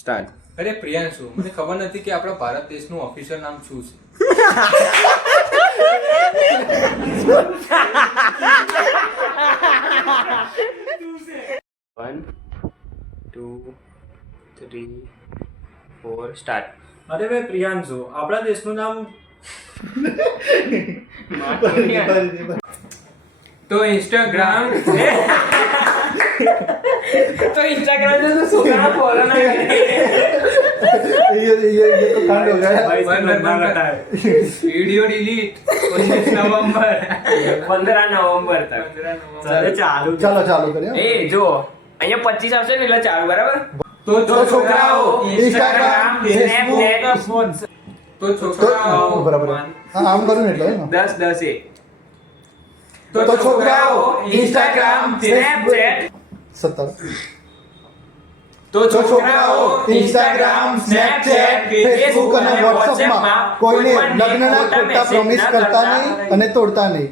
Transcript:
Start. અરે પ્રિયાંશુ, મને ખબર નથી કે આપણા ભારત દેશનું ઓફિશિયલ નામ શું છે. 1 2 3 4 સ્ટાર્ટ. અરે ભાઈ પ્રિયાંશુ, આપણા દેશનું નામ તો ઇન્સ્ટાગ્રામ તો इंस्टाग्राम से तो सुना फॉलो ना करे. ये तो कांड हो गया. भाई इसका नंबर बताए. वीडियो डिलीट 25 नवंबर 15 नवंबर तक. ચાલો ચાલુ. ચાલો ચાલુ કરીએ. એ જો અહીંયા 25 આવશે ને એટલે ચાલુ, બરાબર? તો છોકરાઓ Instagram, સ્નેપચેટ તો છોકરાઓ બરાબર. હા, આમ કરું ને એટલે 10 10 એ તો છોકરાઓ Instagram, સ્નેપચેટ 17. તો છોકરાઓ Instagram, Snapchat, Facebook અને WhatsApp માં કોઈને લગ્નના ખોટા પ્રોમિસ કરતા નહીં અને તોડતા નહીં.